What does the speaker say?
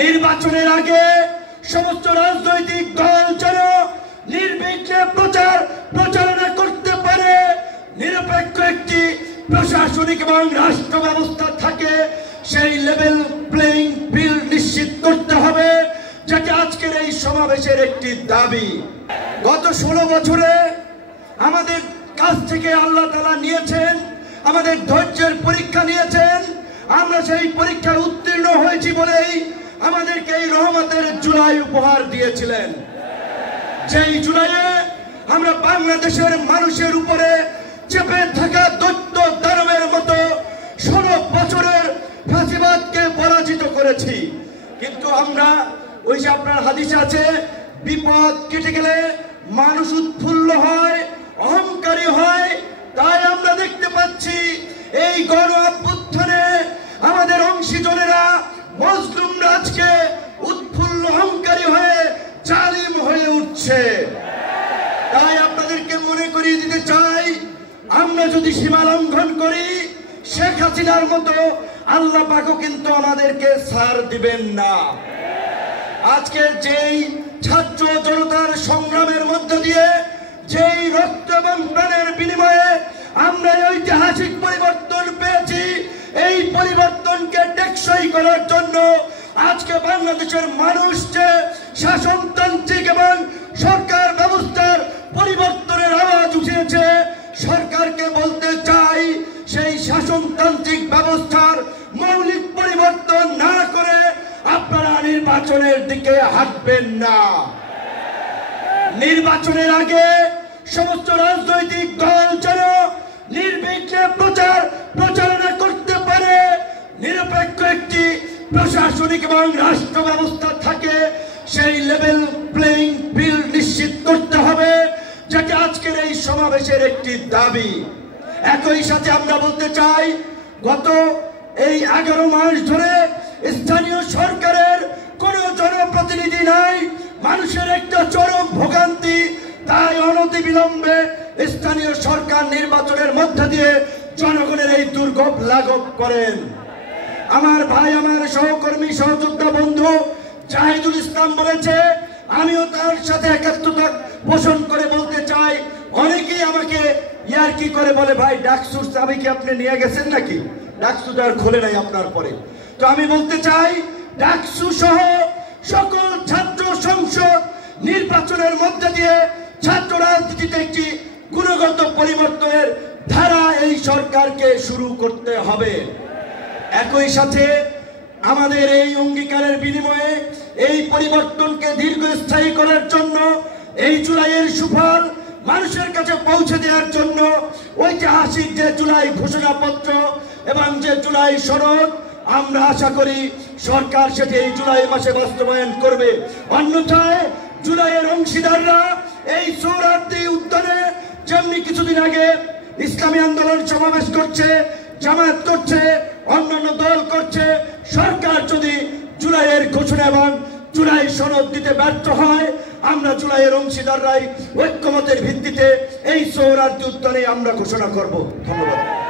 নির্বাচনের আগে সমস্ত রাজনৈতিক দল যেন নির্বিঘ্নে প্রচারণা করতে পারে, নিরপেক্ষ একটি প্রশাসনিক এবং রাষ্ট্র ব্যবস্থা থাকে, সেই লেভেল প্লেইং ফিল্ড নিশ্চিত করতে হবে, যেটা আজকের এই সমাবেশের একটি দাবি। গত 16 বছরে আমাদের কাছ থেকে আল্লাহ তাআলা নিয়েছেন, আমাদের ধৈর্যের পরীক্ষা নিয়েছেন। আমরা সেই পরীক্ষায় উত্তীর্ণ হয়েছি বলেই আমাদেরকে এই রহমতের জুলাই উপহার দিয়েছিলেন। যেই জুলাইয়ে আমরা বাংলাদেশের মানুষের উপরে চেপে থাকা দৈত্য দানবের মতো 16 বছরের ফাঁসিবাদকে পরাজিত করেছি। কিন্তু আমরা ওই যে আপনার হাদিসে আছে, বিপদ কেটে গেলে মানুষ উৎফুল্ল হয়, অহংকারী হয়। তাই আমরা দেখতে পাচ্ছি এই গণ অভ্যুত্থানে আমাদের অংশীজনেরা, মজলুমরা আজকে উৎফুল্ল অহংকারী হয়ে জালিম হয়ে উঠছে। তাই আপনাদেরকে মনে করিয়ে দিতে চাই, আমরা যদি সীমা লঙ্ঘন করি, শেখ হাসিনার মতো আল্লাহ পাকও কিন্তু আমাদেরকে ছাড় দিবেন না। আজকে যেই ছাত্র জনতার সংগ্রামের মধ্য দিয়ে, যেই রক্ত এবং প্রাণের বিনিময়ে আমরা ঐতিহাসিক পরিবর্তন পেয়েছি, এই পরিবর্তনকে টেকসই করার জন্য আজকে বাংলাদেশের মানুষ যে শাসনতান্ত্রিক এবং সরকার ব্যবস্থার পরিবর্তনের আওয়াজ উঠিয়েছে, সরকারকে বলতে চাই, সেই শাসনতান্ত্রিক ব্যবস্থার মৌলিক পরিবর্তন না করে আপনারা নির্বাচনের দিকে হাঁটবেন না। নির্বাচনের আগে সমস্ত রাজনৈতিক দল যেন নির্বিঘ্নে প্রচারণা করতে পারে, নিরপেক্ষ একটি প্রশাসনিক এবং রাষ্ট্র ব্যবস্থা থাকে, সেই লেভেল প্লেইং ফিল্ড নিশ্চিত করতে হবে, যেটা আজকের এই সমাবেশের একটি দাবি। একই সাথে আমরা বলতে চাই, গত এই 11 মাস ধরে স্থানীয় সরকারের কোনো জনপ্রতিনিধি নাই, মানুষের একটা চরম ভোগান্তি। তাই অনতিবিলম্বে স্থানীয় সরকার নির্বাচনের মধ্য দিয়ে জনগণের এই দুর্ভোগ লাঘব করেন। আমার ভাই, আমার সহকর্মী, সহযোদ্ধা বন্ধু জাহিদুল ইসলাম বলেছে, আমিও তার সাথে একাত্মতা পোষণ করে বলতে চাই, অনেকেই আমাকে ইয়ার্কি করে বলে, ভাই ডাকসুর চাবি কি আপনি নিয়ে গেছেন নাকি? ডাকসু আর খোলে নাই আপনার পরে। তো আমি বলতে চাই, ডাকসু সহ সকল ছাত্র সংসদ নির্বাচনের মধ্যে দিয়ে ছাত্র রাজনীতিতে একটি গুণগত পরিবর্তনের ধারা এই সরকারকে শুরু করতে হবে। একই সাথে আমাদের এই অঙ্গীকারের বিনিময়ে এই পরিবর্তনকে দীর্ঘস্থায়ী করার জন্য, এই জুলাইয়ের সুফল মানুষের কাছে পৌঁছে দেওয়ার জন্য ঐতিহাসিক যে জুলাই ঘোষণাপত্র এবং যে জুলাই সনদ, আমরা আশা করি সরকার সেটি এই জুলাই মাসে বাস্তবায়ন করবে। অন্যথায় জুলাইয়ের অংশীদাররা এই সোহরাওয়ার্দী উদ্যানে যেমনি কিছুদিন আগে ইসলামী আন্দোলন সমাবেশ করছে, জামায়াত করছে, অন্যান্য দল করছে, সরকার যদি জুলাইয়ের ঘোষণা এবং জুলাই সনদ দিতে ব্যর্থ হয়, আমরা জুলাইয়ের অংশীদাররাই ঐক্যমতের ভিত্তিতে এই সোহরাওয়ার্দী উদ্যানে আমরা ঘোষণা করব। ধন্যবাদ।